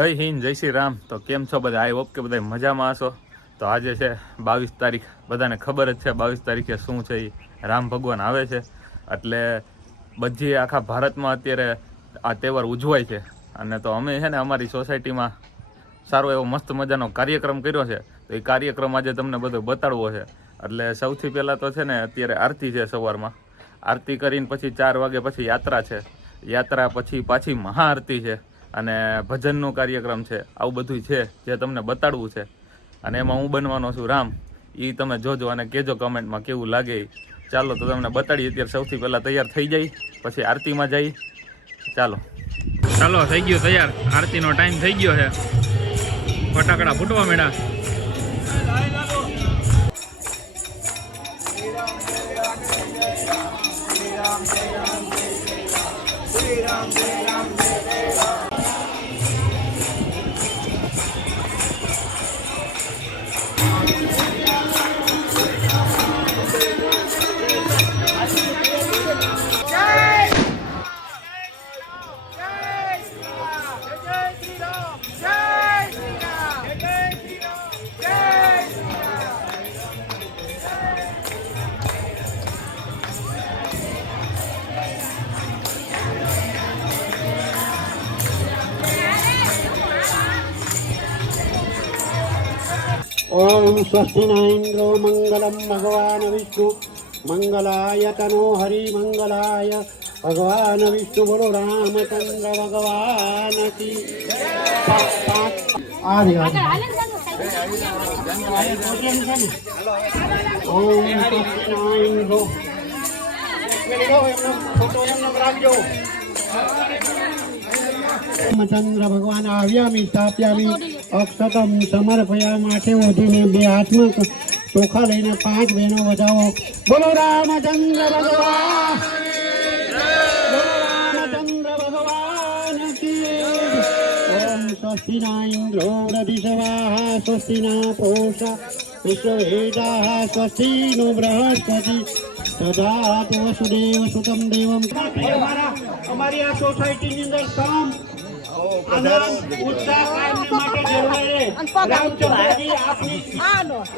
જય હિન્દ, જય શ્રી રામ. તો કેમ છો બધા? આઈ હોપ કે બધા મજામાં હશો. તો આજે છે બાવીસ તારીખ. બધાને ખબર જ છે બાવીસ તારીખે શું છે એ રામ ભગવાન આવે છે. એટલે બધી આખા ભારતમાં અત્યારે આ તહેવાર ઉજવાય છે. અને તો અમે છે ને અમારી સોસાયટીમાં સારો એવો મસ્ત મજાનો કાર્યક્રમ કર્યો છે. તો એ કાર્યક્રમ આજે તમને બધો બતાડવો છે. એટલે સૌથી પહેલાં તો છે ને અત્યારે આરતી છે સવારમાં. આરતી કરીને પછી ચાર વાગે પછી યાત્રા છે. યાત્રા પછી પાછી મહાઆરતી છે. અને ભજનનો કાર્યક્રમ છે આવું બધું છે જે તમને બતાડવું છે અને એમાં હું બનવાનો છું રામ એ તમે જોજો અને કહેજો કમેન્ટમાં કેવું લાગે ચાલો તો તમને બતાડીએ અત્યારે સૌથી પહેલાં તૈયાર થઈ જાય પછી આરતીમાં જઈ ચાલો ચાલો થઈ ગયો તૈયાર આરતીનો ટાઈમ થઈ ગયો છે ફટાકડા ફૂટવા મેળા શ્રી રામ શ્રી રામ શ્રી રામ શ્રી રામ ઓમ સ્વસ્તિનાઇન્દ્રો મંગલમ ભગવાન વિષ્ણુ મંગલાય તનો હરિ મંગલાય ભગવાન વિષ્ણુ બોલો રામચંદ્ર ભગવાન કી આ દેવા ઓમ સ્વસ્તિનાઇન્દ્રો ફોટો એમનો રાખજો રામચંદ્ર ભગવાન આવ્યામી સ્થાપ્યામી અક્ષતમ સમર્પયા માટે વધીને બે હાથમાં ચોખા લઈને પાંચ બહેનો બજાવો બોલો રામચંદ્ર ભગવાન. રામચંદ્ર ભગવાન ઓમ સ્વસ્તિ ના ઇન્દ્રો રધિસવાહ સ્વસ્તિ ના પૂષા વિશ્વવેદાહ સ્વસ્તિ નો બૃહસ્પતિ. સદાત વસુદેવ સુતમ દેવમ અમારા આ સોસાયટીની અંદર કામ આનંદ ઉત્સાહ કાયમને માટે જળવાઈ રામચંદ્રજી આપની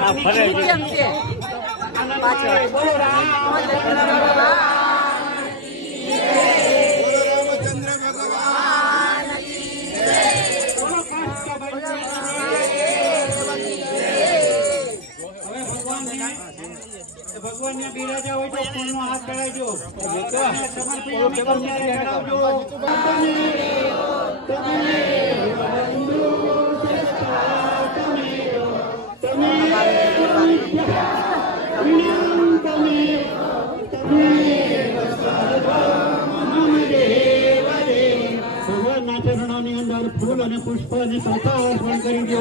આપની આનંદ માણે. બોલો રામ. ચરણોની અંદર ફૂલ અને પુષ્પ અને ચોખા અર્પણ કરી દો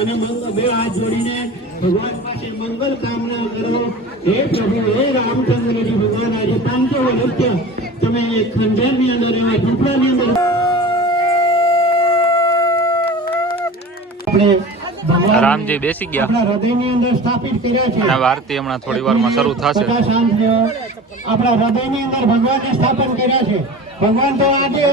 અને મંગલ બે હાથ જોડીને ભગવાન પાસે મંગલ કામના કરો. હે પ્રભુ હે રામચંદ્રજી ભગવાન આજે પાંચસો નૃત્ય તમે એક ખંડેરની અંદર એવા ઝૂંપડાની અંદર આપણે ભગવાન રામજી બેસી ગયા. આપણા હૃદયની અંદર સ્થાપિત કર્યા છે. અને આરતી હમણાં થોડી વારમાં શરૂ થશે. આપણા હૃદયની અંદર ભગવાનને સ્થાપન કર્યા છે. ભગવાન તો આજે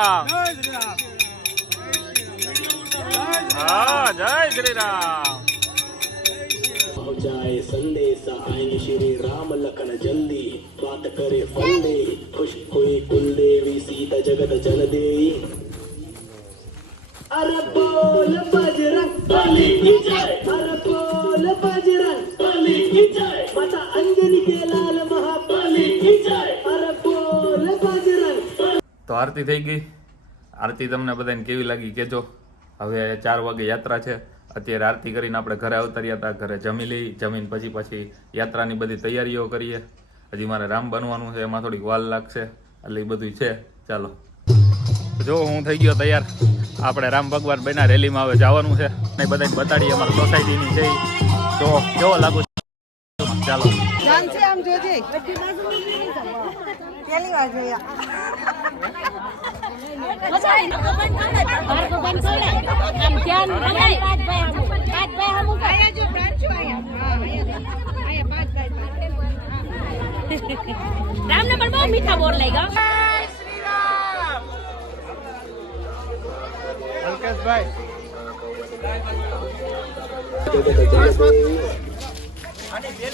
राम जय श्री राम जाए संदेश आएँगे श्री राम लखन जल्दी। बात करे फंदे खुश कोई कुल देवी सीता जगत जल दे अरे बोल बजरंग बली की जय। अरे बोल बजरंग बली की जय। माता अंजनी के लाल महाबली की जय। તો આરતી થઈ ગઈ. આરતી તમને બધાને કેવી લાગી કેજો. હવે ચાર વાગે યાત્રા છે. અત્યારે આરતી કરીને આપણે ઘરે અવતર્યા હતા, ઘરે જમી લઈ, જમીન પછી પછી યાત્રાની બધી તૈયારીઓ કરીએ. હજી મારે રામ બનવાનું છે, એમાં થોડીક વાલ લાગશે. એટલે એ બધું છે. ચાલો. જો હું થઈ ગયો તૈયાર. આપણે રામ ભગવાન બન્યા રેલીમાં હવે જવાનું છે. ને બધાને બતાડીએ અમારી સોસાયટીની છે. તો કેવો લાગુ ચાલો. પહેલી વાર જોયા. રામને પણ બહુ મીઠા બોર લઈ ગયા. જય છે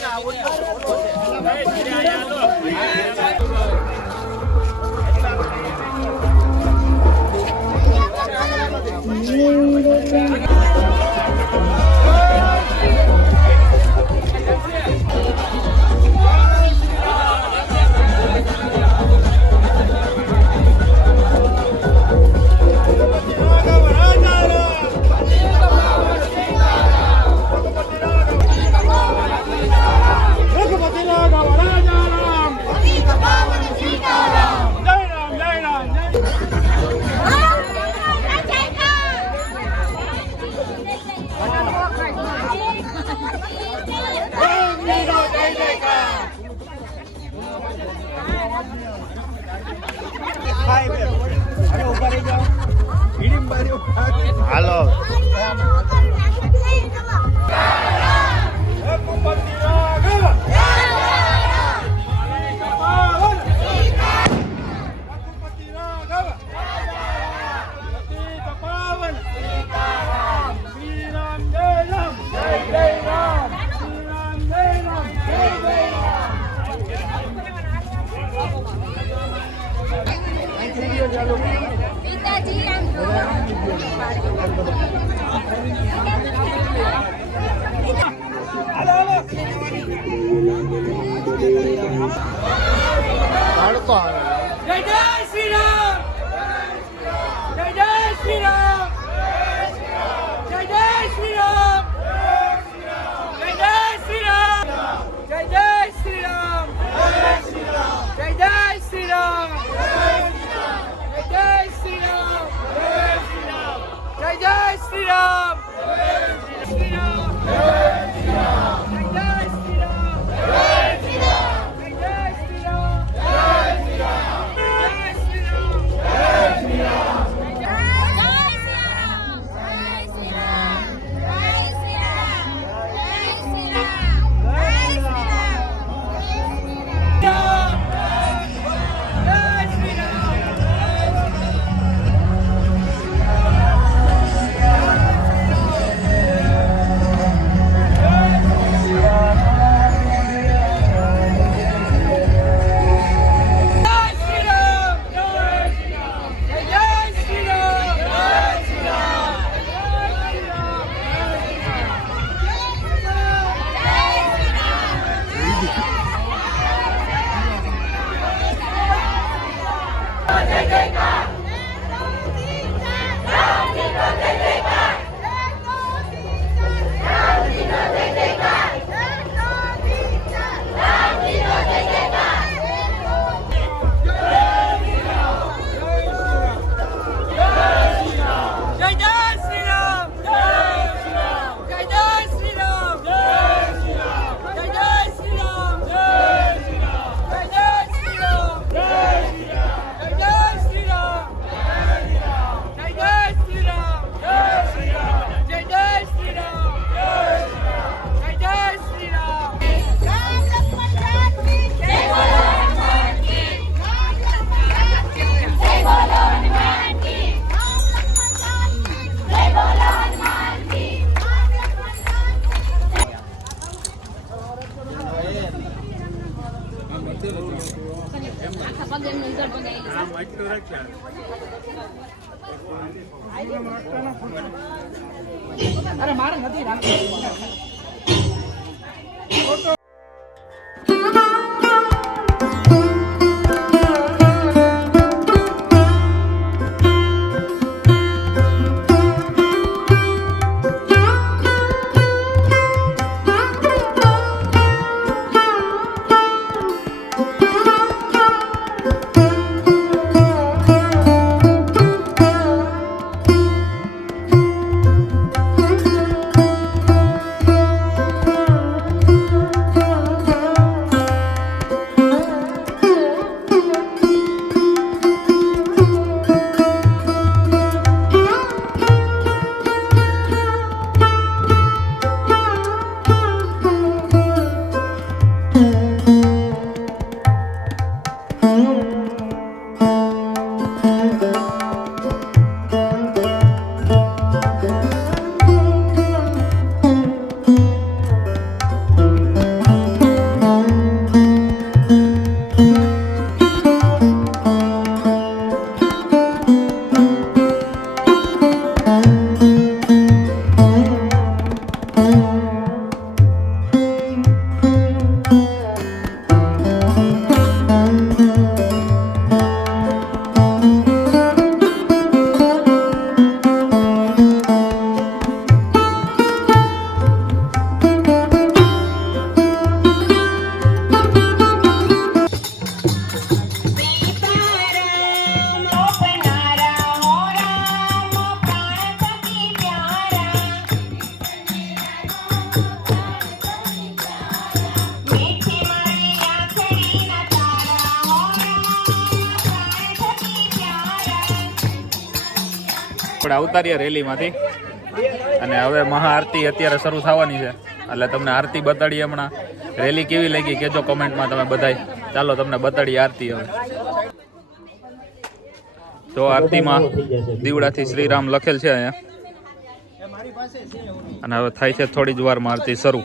ఆడుకో జై శ్రీరామ్ અરે મારે નથી રાખતો આપણે અવતારીએ રેલીમાંથી. અને હવે મહાઆરતી અત્યારે શરૂ થવાની છે. એટલે તમને આરતી બતાડી હમણાં. રેલી કેવી લાગી કેજો કોમેન્ટમાં તમે બધાય. ચાલો તમને બતાડી આરતી હવે. તો આરતીમાં દીવડાથી શ્રીરામ લખેલ છે અહીંયા. અને હવે થાય છે થોડી જ વારમાં આરતી શરૂ.